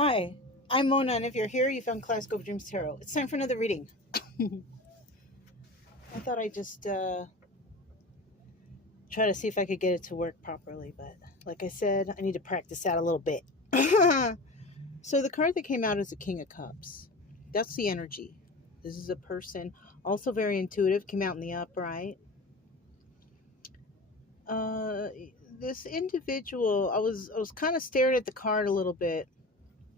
Hi, I'm Mona, and if you're here, you found Kaleidoscope Dreams Tarot. It's time for another reading. I thought I'd just try to see if I could get it to work properly, but like I said, I need to practice that a little bit. So the card that came out is the King of Cups. That's the energy. This is a person, also very intuitive, came out in the upright. Uh, this individual, I was kind of staring at the card a little bit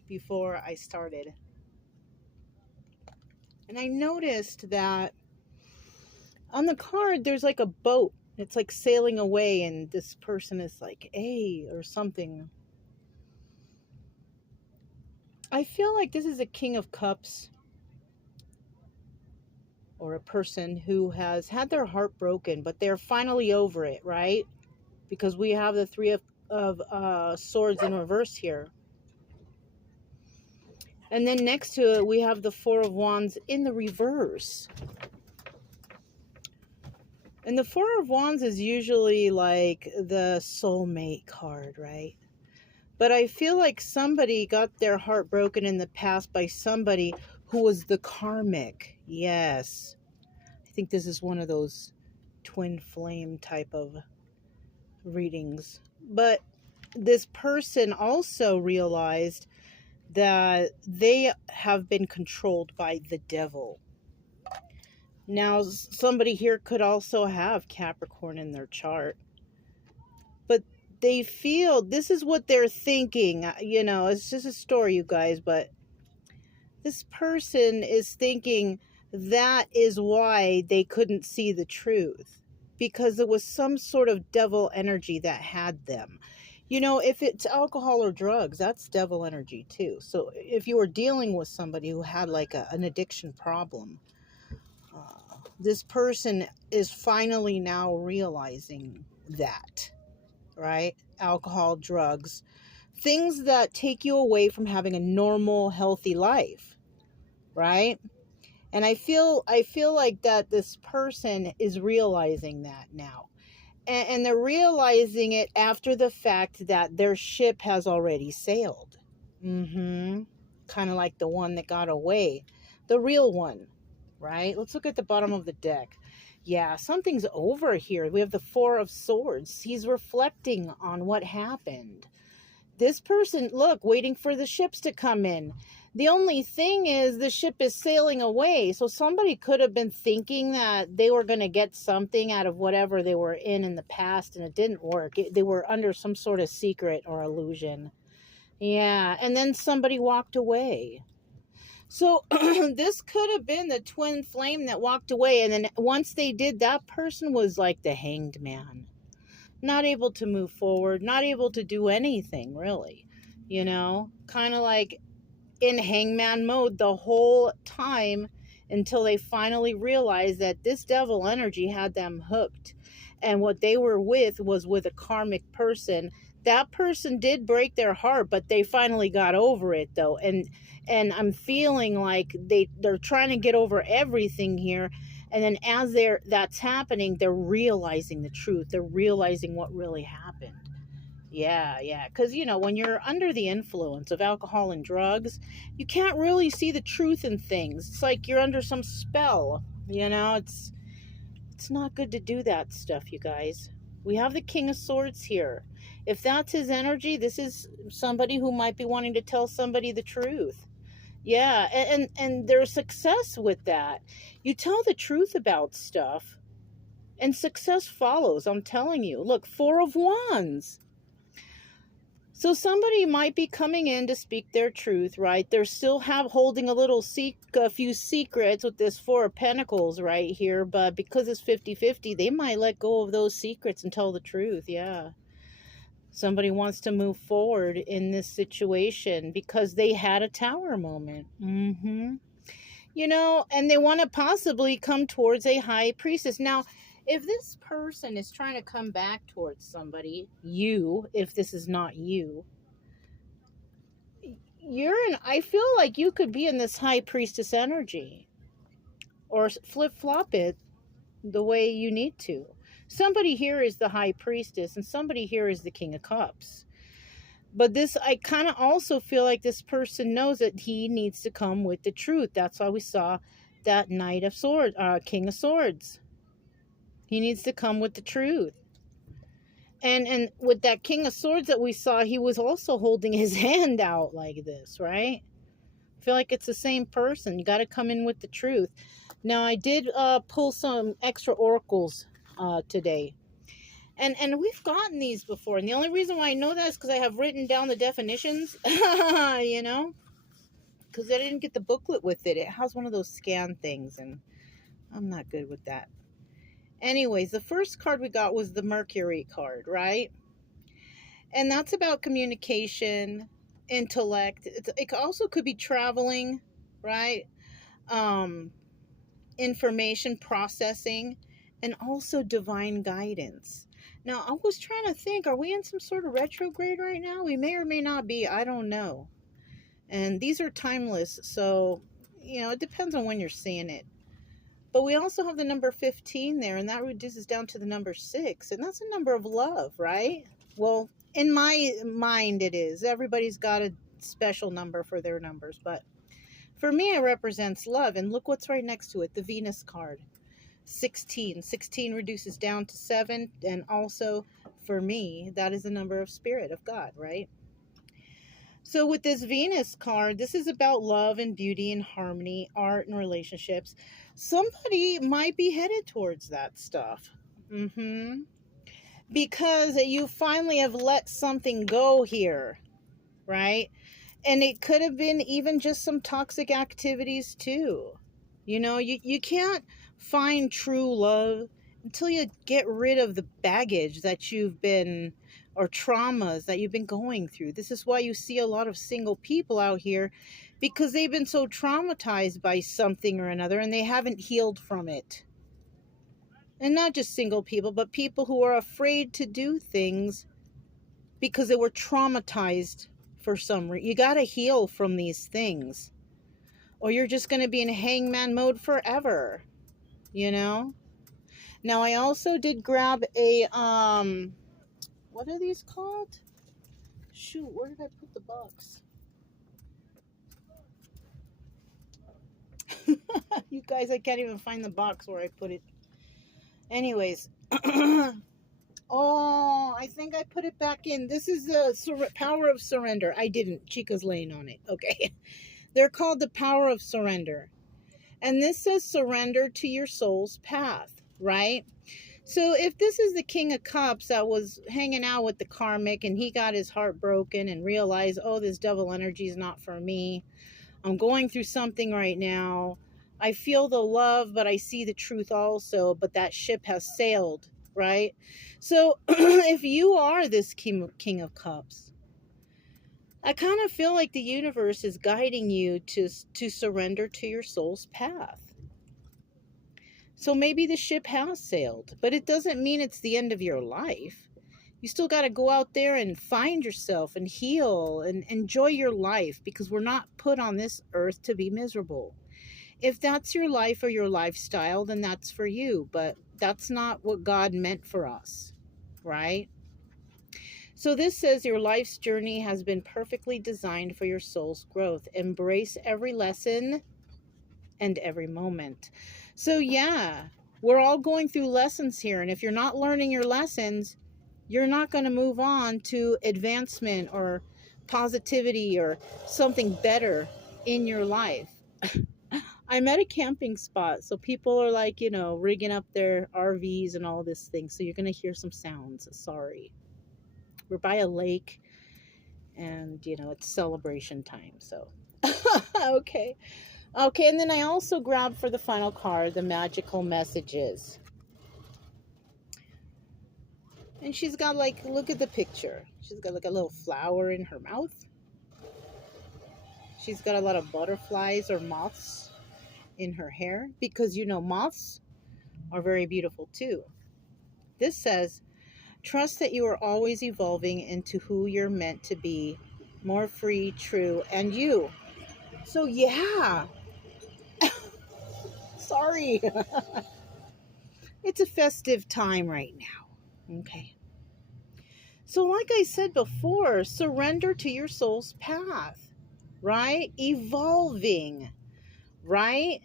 before I started. And I noticed that on the card there's like a boat. It's like sailing away, and this person is like, "Hey," or something. I feel like this is a King of Cups, or a person who has had their heart broken, but they're finally over it, right? Because we have the Three of Swords in reverse here. And then next to it, we have the Four of Wands in the reverse. And the Four of Wands is usually like the soulmate card, right? But I feel like somebody got their heart broken in the past by somebody who was the karmic. Yes. I think this is one of those twin flame type of readings. But this person also realized that they have been controlled by the devil. Now, somebody here could also have Capricorn in their chart. But they feel, this is what they're thinking. It's just a story, you guys, but this person is thinking that is why they couldn't see the truth, because it was some sort of devil energy that had them. If it's alcohol or drugs, that's devil energy too. So if you were dealing with somebody who had like an addiction problem, this person is finally now realizing that, right? Alcohol, drugs, things that take you away from having a normal, healthy life, right? And I feel like that this person is realizing that now. And they're realizing it after the fact that their ship has already sailed. Kind of like the one that got away. The real one, right? Let's look at the bottom of the deck. Yeah, something's over here. We have the Four of Swords. He's reflecting on what happened. This person, look, waiting for the ships to come in. The only thing is the ship is sailing away. So somebody could have been thinking that they were going to get something out of whatever they were in the past, and it didn't work. They were under some sort of secret or illusion. Yeah, and then somebody walked away. So this could have been the twin flame that walked away. And then once they did, that person was like the hanged man. Not able to move forward, not able to do anything, really. Kind of like in hangman mode the whole time until they finally realized that this devil energy had them hooked. And what they were with was with a karmic person. That person did break their heart, but they finally got over it, though. And I'm feeling like they're trying to get over everything here. And then as that's happening, they're realizing the truth. They're realizing what really happened. Yeah. Because, when you're under the influence of alcohol and drugs, you can't really see the truth in things. It's like you're under some spell. It's not good to do that stuff, you guys. We have the King of Swords here. If that's his energy, this is somebody who might be wanting to tell somebody the truth. Yeah, and there's success with that. You tell the truth about stuff, and success follows. I'm telling you. Look, Four of Wands. So somebody might be coming in to speak their truth, right? They're still holding a few secrets with this Four of Pentacles right here, but because it's 50-50, they might let go of those secrets and tell the truth. Yeah. Somebody wants to move forward in this situation because they had a tower moment. And they want to possibly come towards a high priestess. Now, if this person is trying to come back towards somebody, if this is not you, I feel like you could be in this high priestess energy, or flip-flop it the way you need to. Somebody here is the high priestess, and somebody here is the King of Cups. But this, I kind of also feel like this person knows that he needs to come with the truth. That's why we saw that Knight of Swords, King of Swords. He needs to come with the truth. And with that King of Swords that we saw, he was also holding his hand out like this, right? I feel like it's the same person. You got to come in with the truth. Now, I did pull some extra oracles today. And we've gotten these before. And the only reason why I know that is because I have written down the definitions, you know, because I didn't get the booklet with it. It has one of those scan things, and I'm not good with that. Anyways, the first card we got was the Mercury card, right? And that's about communication, intellect. It also could be traveling, right? Um, Information processing, and also divine guidance. Now, I was trying to think, are we in some sort of retrograde right now? We may or may not be. I don't know. And these are timeless, so, you know, it depends on when you're seeing it. But we also have the number 15 there, and that reduces down to the number 6. And that's a number of love, right? Well, in my mind, it is. Everybody's got a special number for their numbers. But for me, it represents love. And look what's right next to it, the Venus card. 16. 16 reduces down to 7. And also, for me, that is the number of spirit of God, right? So with this Venus card, this is about love and beauty and harmony, art and relationships. Somebody might be headed towards that stuff. Because you finally have let something go here, right? And it could have been even just some toxic activities too. You know, you can't find true love until you get rid of the baggage that you've been, or traumas that you've been going through. This is why you see a lot of single people out here, because they've been so traumatized by something or another and they haven't healed from it. And not just single people, but people who are afraid to do things because they were traumatized for some reason. You got to heal from these things, or you're just going to be in hangman mode forever, you know? Now, I also did grab a, what are these called? Shoot, where did I put the box? You guys, I can't even find the box where I put it. Anyways. Oh, I think I put it back in. This is the power of surrender. I didn't. Chica's laying on it. Okay. They're called the power of surrender. And this says surrender to your soul's path, right? So if this is the King of Cups that was hanging out with the karmic and he got his heart broken and realized, oh, this devil energy is not for me. I'm going through something right now. I feel the love, but I see the truth also. But that ship has sailed, right? So if you are this King of Cups, I kind of feel like the universe is guiding you to surrender to your soul's path. So maybe the ship has sailed, but it doesn't mean it's the end of your life. You still got to go out there and find yourself and heal and enjoy your life, because we're not put on this earth to be miserable. If that's your life or your lifestyle, then that's for you, but that's not what God meant for us, right? So this says your life's journey has been perfectly designed for your soul's growth. Embrace every lesson and every moment. So yeah, we're all going through lessons here. And if you're not learning your lessons, you're not going to move on to advancement or positivity or something better in your life. I'm at a camping spot, so people are like, you know, rigging up their RVs and all this thing. So you're going to hear some sounds. Sorry. We're by a lake and, you know, it's celebration time. So, okay. Okay, and then I also grabbed for the final card, the magical messages. And she's got like, look at the picture. She's got like a little flower in her mouth. She's got a lot of butterflies or moths in her hair, because, you know, moths are very beautiful too. This says, trust that you are always evolving into who you're meant to be, more free, true, and you. So yeah. Sorry. It's a festive time right now. Okay. So, like I said before, surrender to your soul's path, right? Evolving, right?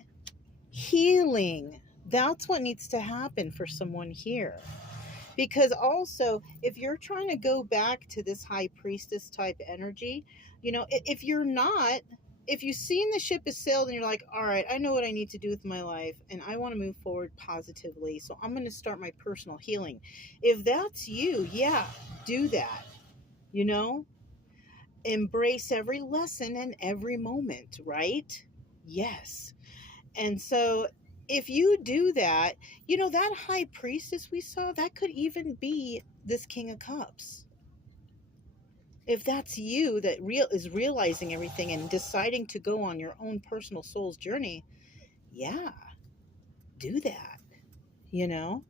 Healing. That's what needs to happen for someone here. Because also, if you're trying to go back to this high priestess type energy, if you're not, if you've seen the ship has sailed and you're like, all right, I know what I need to do with my life and I want to move forward positively, so I'm going to start my personal healing. If that's you, yeah, do that. You know, embrace every lesson and every moment, right? Yes. And so if you do that, that high priestess we saw, that could even be this King of Cups. If that's you that is realizing everything and deciding to go on your own personal soul's journey, yeah, do that. You know,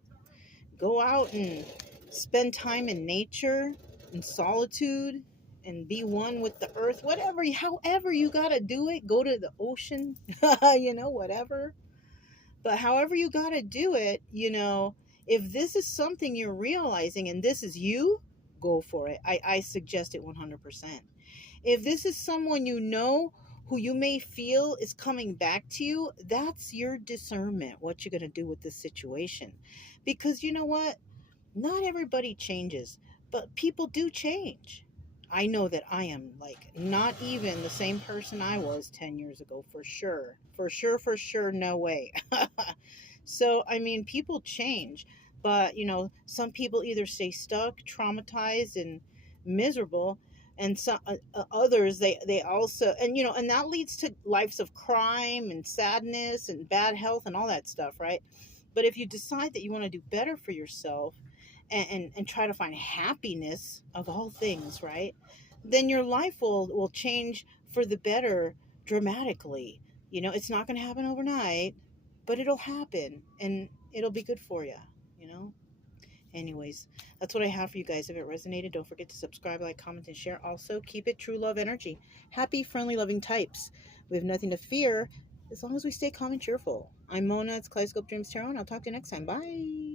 go out and spend time in nature, in solitude, and be one with the earth. However you got to do it, go to the ocean, whatever. But however you got to do it, if this is something you're realizing and this is you, go for it. I suggest it 100%. If this is someone who you may feel is coming back to you, that's your discernment, what you're going to do with this situation. Because you know what? Not everybody changes, but people do change. I know that I am like not even the same person I was 10 years ago, for sure. For sure, for sure, no way. So, I mean, people change, but some people either stay stuck, traumatized, and miserable, and some others they also, and that leads to lives of crime and sadness and bad health and all that stuff, right? But if you decide that you want to do better for yourself and try to find happiness of all things, right? Then your life will change for the better dramatically. It's not going to happen overnight, but it'll happen and it'll be good for you, you know? Anyways, that's what I have for you guys. If it resonated, don't forget to subscribe, like, comment, and share. Also, keep it true love energy. Happy, friendly, loving types. We have nothing to fear as long as we stay calm and cheerful. I'm Mona. It's Kaleidoscope Dreams Tarot, and I'll talk to you next time. Bye.